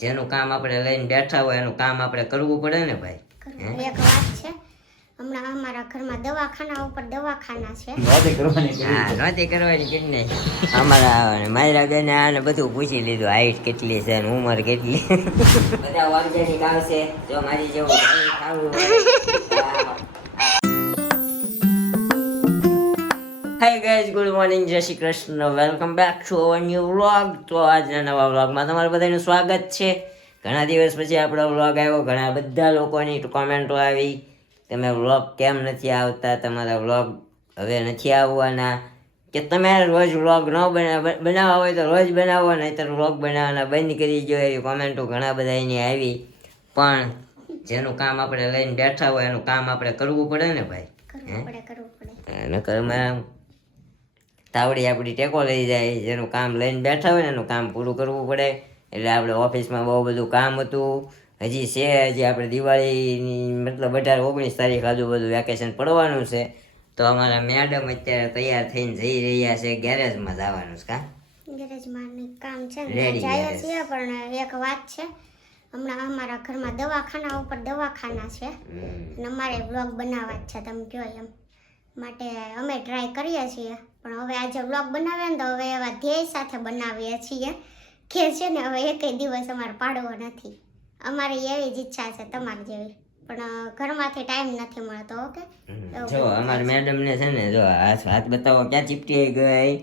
જેનું કામ આપણે લઈને બેઠા હોય એનું કામ આપણે કરવું પડે ને ભાઈ. એક વાત છે, હમણાં અમારા ઘરમાં દવાખાના ઉપર દવાખાના છે. નોતી કરવાની કે નહીં. અમારા માયરા બેને આને બધું પૂછી લીધું, હાઈટ કેટલી છે ને ઉંમર કેટલી. બધા ઓર્ગેનિક આવશે જો મારી જેવું ખાવું હોય. હાય ગાઈઝ, ગુડ મોર્નિંગ, જય Shri Krishna, welcome back to our new vlog. તો આજના નવા વ્લોગમાં તમારું બધાનું સ્વાગત છે. ઘણા દિવસ પછી આપણો વ્લોગ આવ્યો. ઘણા બધા લોકોની કોમેન્ટો આવી, તમે વ્લોગ કેમ નથી આવતા, તમારા વ્લોગ હવે નથી આવવાના, કે તમે રોજ વ્લોગ ન બનાવવા હોય તો રોજ બનાવો, નહીંતર વ્લોગ બનાવવાના બંધ કરી દો. એવી કોમેન્ટો ઘણા બધા એની આવી. પણ જેનું કામ આપણે લઈને બેઠા હોય એનું કામ આપણે કરવું પડે ને ભાઈ. નકરમાં તાવડી આપણી ટેકો લઈ જાય. જેનું કામ લઈને બેઠા હોય ને એનું કામ પૂરું કરવું પડે. એટલે આપણે ઓફિસમાં બહુ બધું કામ હતું, હજી છે. હજી આપણે દિવાળીની મતલબ 18-19 તારીખ આજુબાજુ વેકેશન પડવાનું છે. તો અમારા મેડમ અત્યારે તૈયાર થઈને જઈ રહ્યા છે ગેરેજમાં જવાનું છે. કા ગેરેજમાં કામ છે ને જાય છે. પણ એક વાત છે, હમણાં અમારા ઘરમાં દવાખાના ઉપર દવાખાના છે અને અમારે બ્લોગ બનાવવા જ છે. તમે કહો એમ માટે અમે ટ્રાય કરીએ છીએ. પણ હવે આજે બ્લોગ બનાવ્યા ને તો હવે એવા ધ્યેય સાથે બનાવીએ છીએ કે છે ને હવે એકેય દિવસ અમારે પાડવો નથી. અમારી એવી જ ઈચ્છા છે તમારી જેવી, પણ ઘરમાંથી ટાઈમ નથી મળતો. ઓકે જો અમારા મેડમ ને છે ને, જો હાથ બતાવો ક્યાં ચીપટી આવી ગઈ.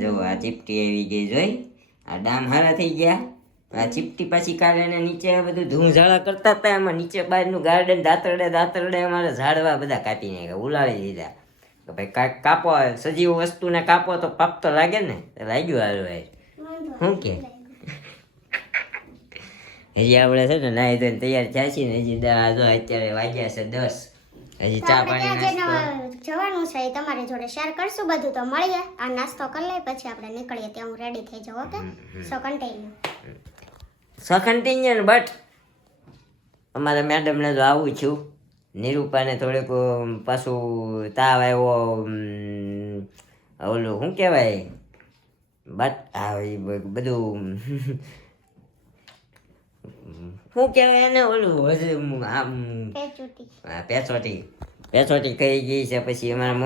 જો આ ચીપટી આવી ગઈ, જોઈ આ ડામ હારા થઈ ગયા. આ ચીપટી પાછી કાઢે ને નીચે બધું ધૂંઝાળા કરતા હતા. એમાં નીચે બહારનું ગાર્ડન દાતરડે અમારે ઝાડવા બધા કાપી નાખ્યા, ઉલાળી દીધા. કે ભાઈ કાપો, સજીવ વસ્તુને કાપો તો પાપ તો લાગે ને. લાગ્યું હારું ભાઈ, શું કે હજી આપણે છે ને નાહી ધોઈને તૈયાર થયા છીએ ને. હજી જો અત્યારે વાગ્યા છે 10. હજી ચા પાણી જવાનું છે, તમારી જોડે શેર કરશું બધું. તો મળીએ, આ નાસ્તો કરી લઈએ પછી આપણે નીકળીએ. ત્યાં હું રેડી થઈ જાઉં. Okay, so continue. બટ અમારા મેડમને જો આવું છું, નિરૂપાને થોડુંક પાછું તાવ આવ્યો, ઓલું શું કહેવાય, બટ બધું શું કહેવાય એને, ઓલું આમ પેચોટી કરી ગઈ છે. પછી અમારા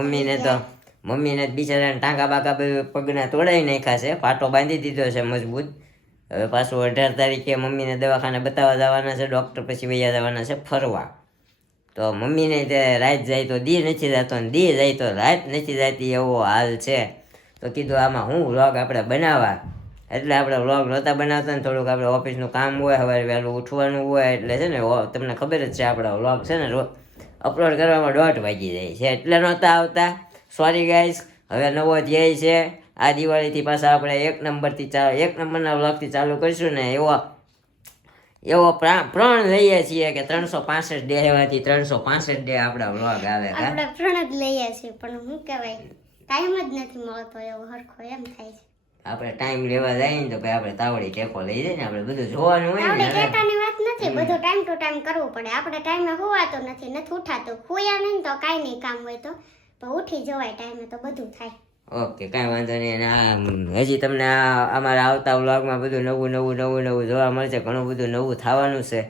મમ્મીને બિચારાને ટાંકા બાકા પગના તોડાવી નાખ્યા છે, પાટો બાંધી દીધો છે મજબૂત. હવે પાછું 18 તારીખે મમ્મીને દવાખાને બતાવવા જવાના છે. ડૉક્ટર પછી વૈયા જવાના છે ફરવા. તો મમ્મીને તે રાત જાય તો દી નથી જતો ને દી જાય તો રાત નથી જતી, એવો હાલ છે. તો કીધું આમાં હું વ્લોગ આપણે બનાવવા, એટલે આપણે વ્લોગ નહોતા બનાવતા ને. થોડુંક આપણે ઓફિસનું કામ હોય, સવારે વહેલું ઉઠવાનું હોય, એટલે છે ને તમને ખબર જ છે આપણા વ્લોગ છે ને અપલોડ કરવામાં 1:30 વાગી જાય છે, એટલે નહોતા આવતા. સોરી ગાઈઝ, હવે નવો ધ્યેય છે. આ દિવાળીથી પાછા આપણે 1 નંબરના વ્લોગથી ચાલુ કરીશું ને. એવો પ્રણ લઈએ છીએ કે 365 ડે એવાથી 365 ડે આપણા વ્લોગ આવે. આપણે પ્રણ જ લઈએ છીએ, પણ શું કહેવાય, ટાઈમ જ નથી મળતો એવો હરખો, એમ થાય છે. આપણે ટાઈમ લેવા જાય ને તો ભાઈ આપણે તાવડી ટેકો લઈ જાય ને. આપણે બધું જોવાનું હોય ને. ટેકાની વાત નથી, બધું ટાઈમ ટુ ટાઈમ કરવું પડે. આપણે ટાઈમે હોવાતો નથી ઉઠાતું. ખોયા નહીં તો કાંઈ નહીં, કામ હોય તો ઉઠી જવાય ટાઈમે, તો બધું થાય. ઓકે, કાંઈ વાંધો નહીં. અને હજી તમને અમારા આવતા વ્લોગમાં બધું નવું જોવા મળશે. ઘણું બધું નવું થવાનું છે.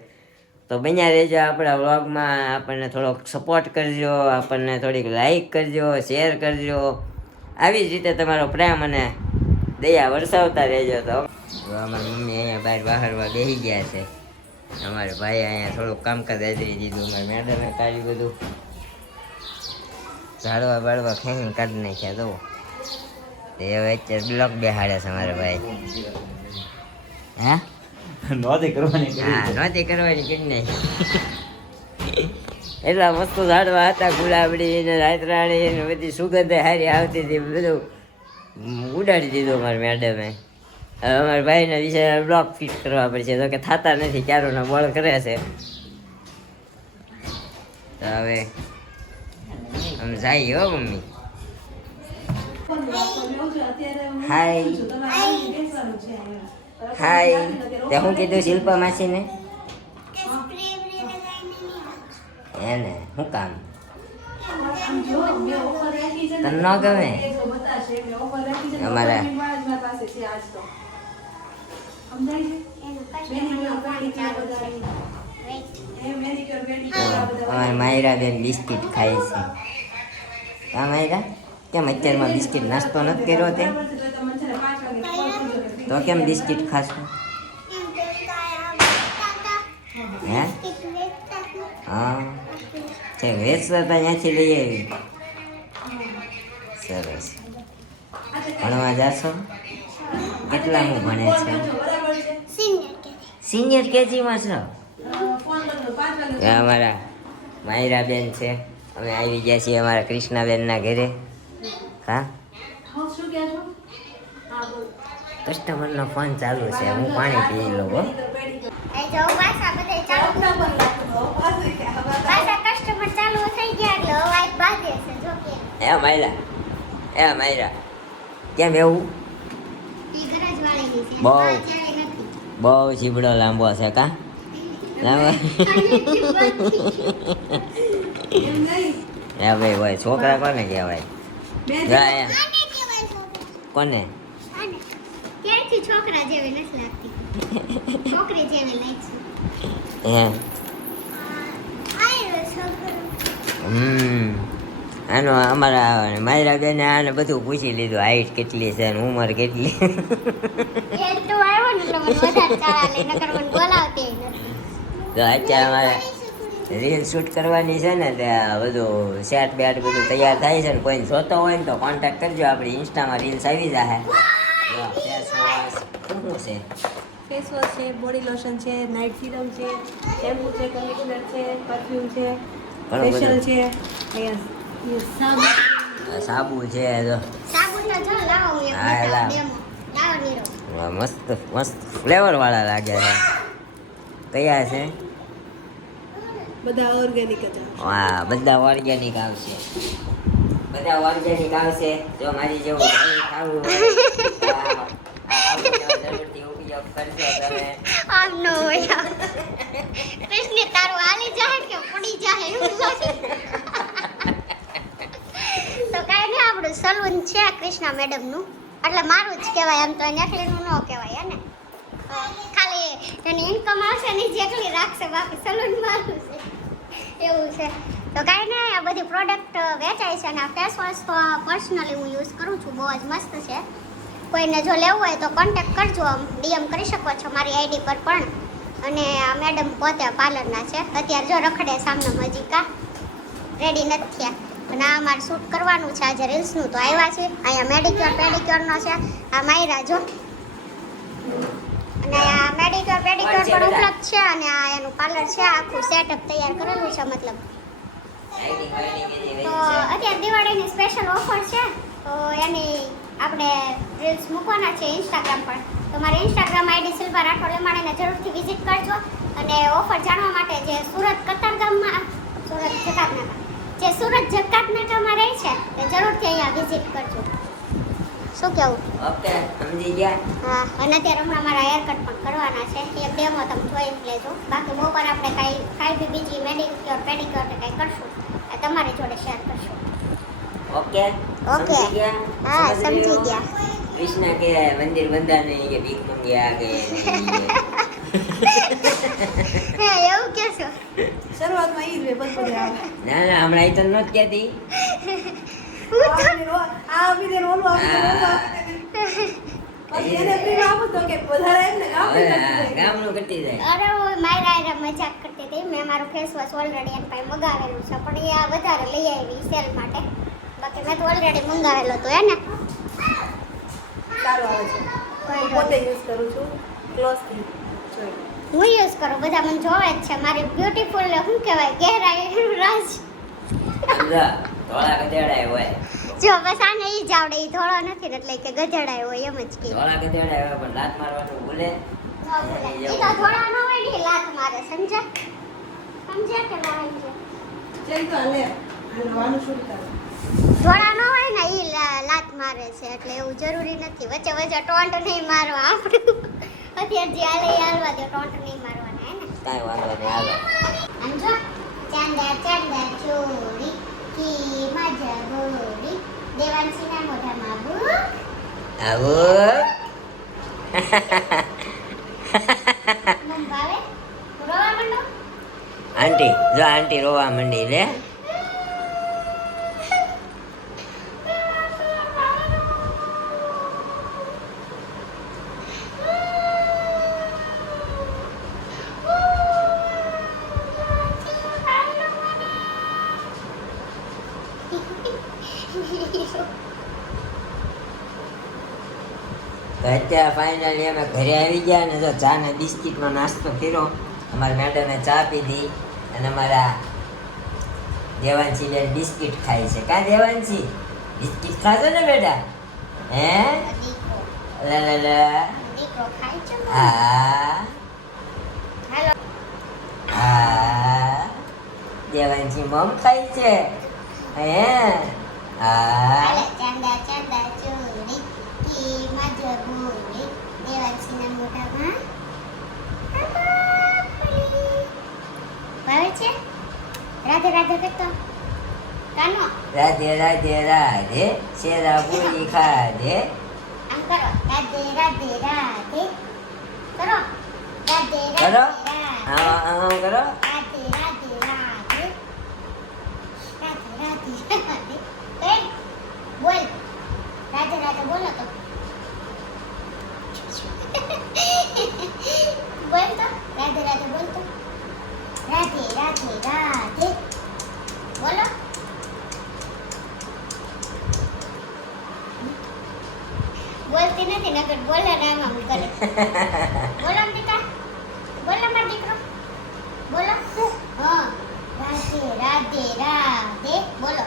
તો બન્યા રહેજો આપણા વ્લોગમાં. આપણને થોડોક સપોર્ટ કરજો, આપણને થોડીક લાઈક કરજો, શેર કરજો. આવી જ રીતે તમારો પ્રેમ અને દયા વરસાવતા રહેજો. તો અમારી મમ્મી અહીંયા બહારવા બેસી ગયા છે. અમારે ભાઈ અહીંયા થોડુંક કામકાજ આદરી દીધું. અમારે મેડમે કાઢી બધું ઝાડવા બાળવા ખેંચીને કાઢી નાખ્યા. તો હવે અત્યારે બ્લોક બેહાડે છે અમારે ભાઈ. નહોતી કરવાની કે નહીં. એટલા મસ્ત ઝાડવા હતા, ગુલાબડી ને રાતરાણી ને બધી સુગંધ સારી આવતી હતી. બધું ઉડાડી દીધું અમારા મેડમે. હવે અમારા ભાઈને વિશે બ્લોક ફિટ કરવા પડશે, તો કે થતા નથી, ક્યારોના બળ કરે છે. તો હવે અમે જઈએ હો મમ્મી. હાય તે શું કીધું શિલ્પા માસીને? એને શું કામ તને ન ગમે? અમારા એનું કસ્ટમરનું ફોન ચાલુ છે. વેઇટ. અમારે માયરા બેન બિસ્કિટ ખાય છે. હા માયરા, કેમ અત્યારમાં બિસ્કિટ નાસ્તો નથી કર્યો તે? તો કેમ બિસ્કિટ ખાશો? એમ તો કાંઈ આ બટાકા હે? બિસ્કિટ વેચતા હતા. હા છે, વેચતા હતા ત્યાંથી લઈ આવી. સરસ. ભણવા જાશો? કેટલામું ભણે છે? સિનિયર કે સિનિયર કેજીમાં છો? આ અમારા માયરા બેન છે. અમે આવી ગયા છીએ અમારા કૃષ્ણાબેનના ઘરે. હા, કસ્ટમરનો ફોન ચાલુ છે, હું પાણી પી લઉં હો. એ જો પાછા બધે ચાલુ પાછા કસ્ટમર ચાલુ થઈ ગયા એટલે અવાજ બાજે છે જો કે એ માયરા કેમ એવું? ઈ ગરજ વાળેલી છે બહુ. આ ક્યારેય નથી. બહુ જીબડો લાંબો છે કા? લાંબો. એ ભાઈ હોય છોકરા કોને કહેવાય? જા એ. આને કહેવાય છોકરા. કોને? આને ક્યારથી છોકરા જેવી નથી લાગતી. છોકરી જેવી લાગશે. હે આયો છોકરો. આનો અમારા માયરા બેને આને બધું પૂછી લીધું, હાઈટ કેટલી છે ને ઉંમર કેટલી. એ તો આવ્યો ને એટલે મને વધારે ચાલે નકર મને બોલાવતી નથી. તો અત્યારે અમારે રીલ શૂટ કરવાની છે ને, તે બધું સેટ બેટ બધું તૈયાર થાય છે ને, કોઈને જોતો હોય ને તો કોન્ટેક્ટ કરજો, આપણી ઇન્સ્ટામાં રીલ્સ આવી જશે. ફેસ વોશ શું છે? ફેસ વોશ છે, બોડી લોશન છે, નાઇટ સિરમ છે, શેમ્પૂ છે, કન્ડિશનર છે, પરફ્યુમ છે, ઘણું ફેશિયલ બધું. છે, સાબુ. સાબુ છે જો. સાબુ તો જો લાવો હું એક હા, લાવ. બતાવું ડેમો. લાવો નીરો. વાહ, મસ્ત મસ્ત ફ્લેવર વાળા લાગે છે. કયા છે? બધા ઓર્ગેનિક જ આવે. વાહ, બધા ઓર્ગેનિક આવશે. બધા ઓર્ગેનિક આવશે. જો મારી જેવું ઘરે ખાવું હોય તો આ સાબુનો જરૂરથી ઉપયોગ કરજો તમે. આમ નો હોય કૃષ્ણ તારું હાલી જાહે કે પડી જાહે એવું લાગે. તો કાંઈ નહીં આપણું સલૂન છે કૃષ્ણા મેડમનું એટલે મારું જ કહેવાય, એમ તો નકલીનું ન કહેવાય ને. ખાલી એની ઇન્કમ આવશે ને જ એકલી રાખશે, બાકી સલૂન મારું છે એવું છે. તો કાંઈ નહીં, આ બધી પ્રોડક્ટ વેચાય છે અને આ ફેસ વોશ તો પર્સનલી હું યુઝ કરું છું, બહુ જ મસ્ત છે. કોઈને જો લેવું હોય તો કોન્ટેક્ટ કરજો, ડીએમ કરી શકો છો મારી આઈડી પર પણ. અને આ મેડમ પોતે પાર્લરના છે, અત્યારે જો રખડે સામને હજી કા રેડી નથી થયા. અને આ મારે શૂટ કરવાનું છે આજે રીલ્સનું, તો આવ્યા છે. અહીંયા મેડિક્યોર પેડિક્યોરનો છે, આ માયરા જો. અને આ મેડિક્યોર પેડિક્યોર પણ ઉપલબ્ધ છે અને આ એનું પાર્લર છે, આખું સેટઅપ તૈયાર કરેલું છે મતલબ. તો અત્યારે દિવાળીની સ્પેશિયલ ઓફર છે, તો એની આપણે રીલ્સ મૂકવાના છે ઇન્સ્ટાગ્રામ પર. તો મારી ઇન્સ્ટાગ્રામ આઈડી શિલ્પા રાઠોડ લમાણીને જરૂરથી વિઝિટ કરજો. અને ઓફર જાણવા માટે જે સુરત કતારગામમાં જે સુરત જકાતનાકામાં રહે છે તે જરૂરથી અહીંયા વિઝિટ કરજો. શું કેવું? ઓકે, સમજી ગયા. હા, અને અત્યારે હમણાં મારા હેર કટ પણ કરવાના છે, એક ડેમો તમે જોઈ લેજો. બાકી બપોર આપણે કાંઈ બી બીજી મેડિક્યોર પેડિક્યોર કે કાંઈ કરશું એ તમારી જોડે શેર કરશું. Okay okay. સમજી ગયા? હા, સમજ સમજી રહ્યો? ગયા. કૃષ્ણ કે મંદિર બંધા નહીં કે ભીખ મંગ્યા કે હે એવું કહેશો? શરૂઆતમાં ઈ જ વે બધું આવે. ના ના હમણાં તો નહોત કહેતી. આ બીજે ઓલું આવે તો ઓલું આવે. પછી એને ફ્રી આપું તો કે વધારે એમ ને હવે આ ગામનું કરતી જાય. અરે હું માયરા મજાક કરતી હતી. મેં મારું ફેસ વોશ ઓલરેડી એન પાસે મગાવેલું છે, પણ એ આ વધારે લઈ આવી સેલ માટે. બાકી મેં તો ઓલરેડી મંગાવેલો હતો એને. સારું આવે છે. હું પોતે યુઝ કરું છું ક્લોઝથી જોઈ. હું યુઝ કરું, બધા મને જોવે જ છે. મારી બ્યુટીફુલ શું કહેવાય ગહેરાઈ રાજ. સમજા ધોળા ગધેડા હોય. જો બસ આને ઈ જ આવડે, ઈ થોડો નથી ને એટલે કે ગધેડાય હોય એમ જ કે. ધોળા ગધેડા હોય પણ લાત મારવાનું ભૂલે. ઈ તો થોડા ન હોય ને લાત મારે, સમજ્યા? સમજ્યા કે ના સમજ્યા? ચલ તો લે હાલવાનું શરૂ કર. થોડા ન હોય ને ઈ લાત મારે છે, એટલે એવું જરૂરી નથી. વચ્ચે વચ્ચે ટોન્ટ નહીં મારવા આપણું. અત્યારે જે હાલે એ હાલવા દો, ટોન્ટ નહીં મારવાના હે ને. કાંઈ વાંધો નહીં હાલો. સમજો? ચાંદા ચાંદા ચોરી કી મજા ગોરી દેવાંશીના મોઢામાં બૂ. આવો મમ ભાવે રોવા માંડો આંટી જો આંટી રોવા મંડી લે તો અત્યારે ફાઇનલી અમે ઘરે આવી ગયા ને જો ચા ને બિસ્કિટનો નાસ્તો કર્યો અમારા મેડમે ચા પીધી અને અમારા દેવાંશી બેન બિસ્કિટ ખાય છે કા દેવાંશી બિસ્કિટ ખાશો ને બેટા હે દીકરો લા લા લા દીકરો ખાય છે મમ. આ હાલો આ દેવાંશી મમ ખાય છે હે આ હાલે ચાંદા ચાંદા ચોરી કી મજબૂરી દેવાંશીના મોઢામાં ભાવે છે રાધે રાધે કરતો કાનો રાધે રાધે રાધે શેરા પૂરી ખાધે આમ કરો રાધે રાધે રાધે કરો રાધે કરો રાધે રાધે આમ કરો રાધે રાધે રાધે રાધે રાધે રાધે એ બોલ રાધે રાધે બોલો તો બોલ તો રાધે રાધે બોલ તો રાધે રાધે રાધે બોલો બોલતી નથી નકર બોલે ને આમ આમ કરે બોલો ને દીકરા બોલો મારો દીકરો બોલો હા રાધે રાધે રાધે બોલો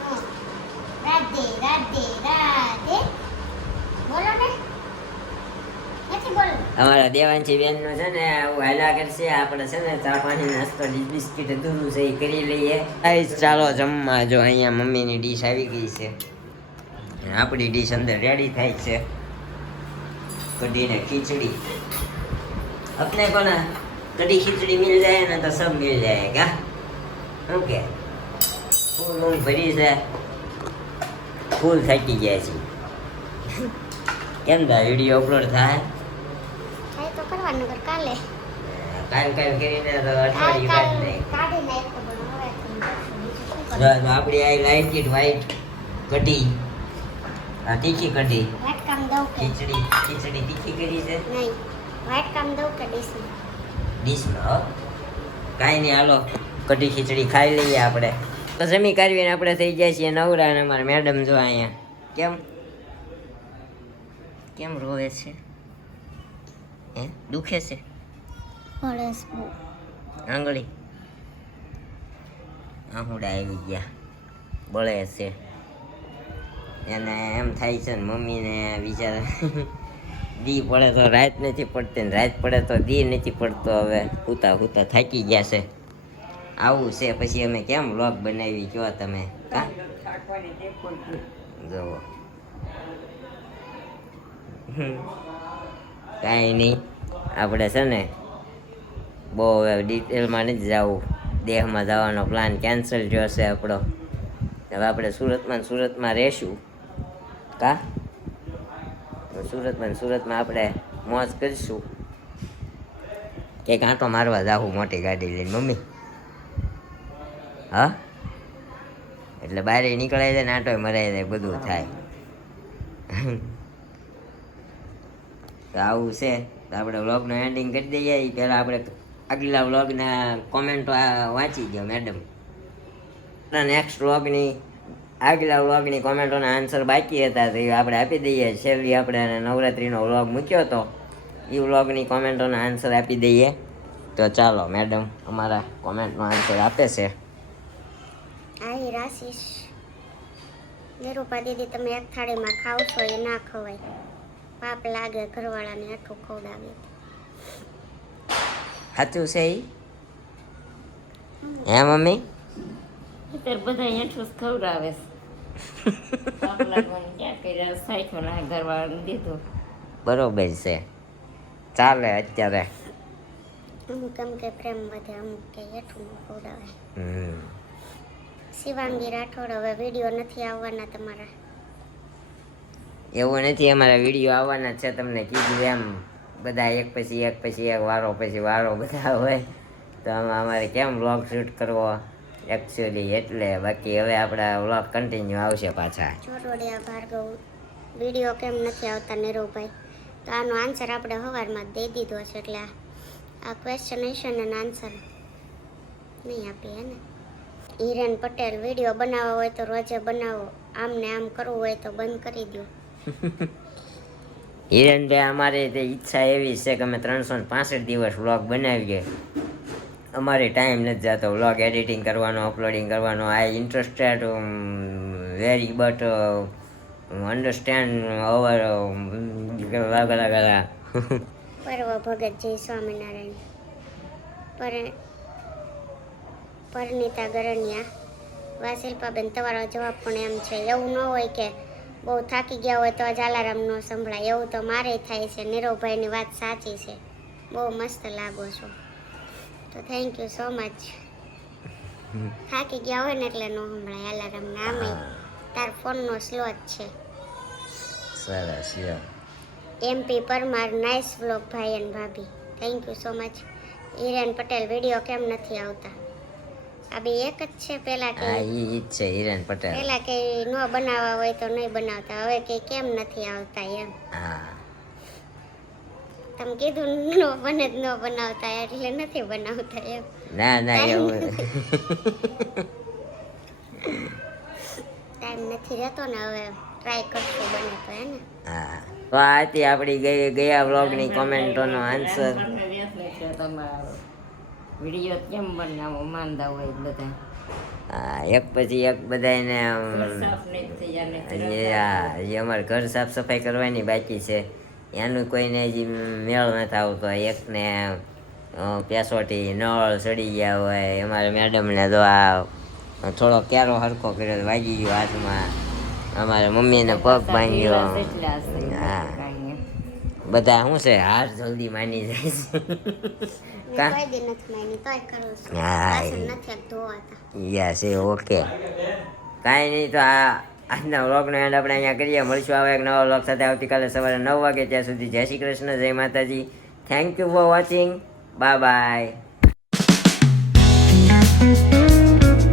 હા રાધે રાધે રાધે બોલો ને નથી બોલો અમારા દેવાંશી બેન નું છે ને આવું હાલા કરશે આપણે છે ને ચા પાણી નાસ્તો બિસ્કિટ દૂધ છે એ કરી લઈએ ગાઈસ ચાલો જમવા જો અહીંયા મમ્મીની ડીશ આવી ગઈ છે અને આપણી ડીશ અંદર રેડી થાય છે કઢી ને ખીચડી अपने को ना कड़ी खिचड़ी मिल जाए ना तो सब मिल जाएगा ओके फूल ऊन भरी से फूल थकी જાય છે કેમ દા વિડિયો અપલોડ થાય થાય તો કરવાનું કર કાલે કાલ કરીને તો અઠવાડિયું બાદ નહીં કાઢી નાખ તો હવે બીજું શું જો કરવાનું આપણી આ લાઈટ ઇટ વ્હાઈટ કઢી આ તીખી કઢી વાટ કામ દઉં કે ખીચડી તીખી કરી છે નહીં વાટ કામ દઉં કે ડીશમાં ડીશમાં કાંઈ નહીં હાલો કઢી ખીચડી ખાઈ લઈએ આપણે તો જમી કાઢવીને આપણે થઈ જાય છીએ નવરા અને અમારા મેડમ જો અહીંયા કેમ રોવે છે હે દુખે છે પડેસ બહુ આંગળી આહુડા આવી ગયા બળે છે એને એમ થાય છે ને મમ્મીને બિચારા દી પડે તો રાત નથી પડતી ને રાત પડે તો દી નથી પડતો હવે હુતા હુતા થાકી ગયા છે આવું છે પછી અમે કેમ વ્લોગ બનાવી કયો તમે કા જુઓ કાંઈ નહીં આપણે છે ને બહુ હવે ડિટેલમાં નથી જવું દેહમાં જવાનો પ્લાન કેન્સલ થયો છે આપણો હવે આપણે સુરતમાં રહેશું કા સુરતમાં આપણે મોજ કરીશું કંઈક આંટો મારવા જાવું મોટી ગાડી લઈને મમ્મી હા એટલે બહાર નીકળાય જાય ને આંટો મરાઈ જાય બધું થાય તો આવું છે તો આપણે વ્લોગનું એન્ડિંગ કરી દઈએ એ પહેલાં આપણે આગલા વ્લોગના કોમેન્ટો વાંચી ગયો મેડમ નેક્સ્ટ વ્લોગની આગલા વ્લોગની કોમેન્ટોના આન્સર બાકી હતા તો એ આપણે આપી દઈએ છેલ્લી આપણે નવરાત્રિનો વ્લોગ મૂક્યો હતો એ વ્લોગની કોમેન્ટોના આન્સર આપી દઈએ તો ચાલો મેડમ અમારા કોમેન્ટનો આન્સર આપે છે આઈ રાશિશ નિરૂપા દીદી તમે એક થાળીમાં ખાવ છો એ ના ખવાય પાપ લાગે ઘરવાળાને આટલું ખવડાવે સાચું છે એ હે મમ્મી અત્યારે બધા હેઠું ખવડાવે છે ઘરવાળાને દીધું બરોબર છે ચાલે અત્યારે અમુક એમ કે પ્રેમ વધે અમુક કે હેઠું ખવડાવે હમ શિવાંગી રાઠોડ હવે વિડીયો નથી આવવાના તમારા એવું નથી અમારા વિડીયો આવવાના છે તમને કીધું એમ બધા એક પછી એક વારો પછી વારો બધા હોય તો આમાં અમારે કેમ વ્લોગ શૂટ કરવો એકચ્યુઅલી એટલે બાકી હવે આપણા વ્લોગ કન્ટિન્યુ આવશે પાછા. ચોટોડિયા ભાર્ગવ વિડીયો કેમ નથી આવતા નીરવભાઈ? તો આનો આન્સર આપણે સવારમાં જ દઈ દીધો છે, એટલે આ ક્વેશ્ચન અને આન્સર નહીં આપીએ ને. હિરેન પટેલ વિડીયો બનાવવા હોય તો રોજે બનાવો, આમને આમ કરવું હોય તો બંધ કરી દો. હિરેનભાઈ અમારી તે ઈચ્છા એવી છે કે અમે 365 દિવસ વ્લોગ બનાવીએ. અમારે ટાઈમ નથી જતો વ્લોગ એડિટિંગ કરવાનો, અપલોડિંગ કરવાનો. આઈ ઇન્ટરેસ્ટેડ વેરી બટ અન્ડરસ્ટેન્ડ અવર પર્વ ભગત જય સ્વામિનારાયણ. પરનીતા ગરણિયા. વાસિલપાબેન તમારો જવાબ પણ એમ છે, એવું ન હોય કે બહુ થાકી ગયા હોય તો જ અલાર્મ ન સંભળાય, એવું તો મારે થાય છે. નીરવભાઈની વાત સાચી છે, બહુ મસ્ત લાગો છો. તો થેન્ક યુ સો મચ. થાકી ગયા હોય ને એટલે ન સંભળાય અલાર્મ ને. આમે તાર ફોનનો સ્લો જ છે. સરસ. MP પરમાર નાઇસ વ્લોગ ભાઈ અને ભાભી, thank you so much. Hiren Patel video કેમ નથી આવતા? આ બે એક જ છે. પેલા કે ઈ જ છે હિરેન પટેલ. પેલા કે ન બનાવવા હોય તો નહીં બનાવતા, હવે કે કેમ નથી આવતા એમ. હા તમે કીધું ન બને જ ન બનાવતા એટલે નથી બનાવતા એમ. ના એવું ટાઈમ નથી રહેતો ને, હવે ટ્રાય કરશું બને તો હે ને. હા તો આ હતી આપણી ગયા વ્લોગની કોમેન્ટોનો આન્સર. વિડીયો કેમ બનાવો માંદા હોય બધા. હા એક પછી એક બધાને સાફ નહીં થઈ જાય હજી અમારે ઘર સાફ સફાઈ કરવાની બાકી છે, એનું કોઈને હજી મેળ નથી આવતો. એકને પેસોટી નળ સડી ગયા હોય, અમારે મેડમને તો આ થોડો ક્યારો હરખો કર્યો વાગી ગયો હાથમાં, અમારે મમ્મીને પગ ભાંગ્યો. હા બધા શું છે હાર જલ્દી માની જાય છે. કોઈ દી નથી માની તોય કરું છું. હા. વાસણ નથી ધોવાતા. યસ એ ઓકે. કાંઈ નહીં તો આજના વ્લોગનો એન્ડ આપણે અહીંયા કરીએ. મળશું આવે એક નવા વ્લોગ સાથે આવતીકાલે સવારે 9 વાગે. ત્યાં સુધી જય શ્રી કૃષ્ણ, જય માતાજી. Thank you for watching. Bye bye.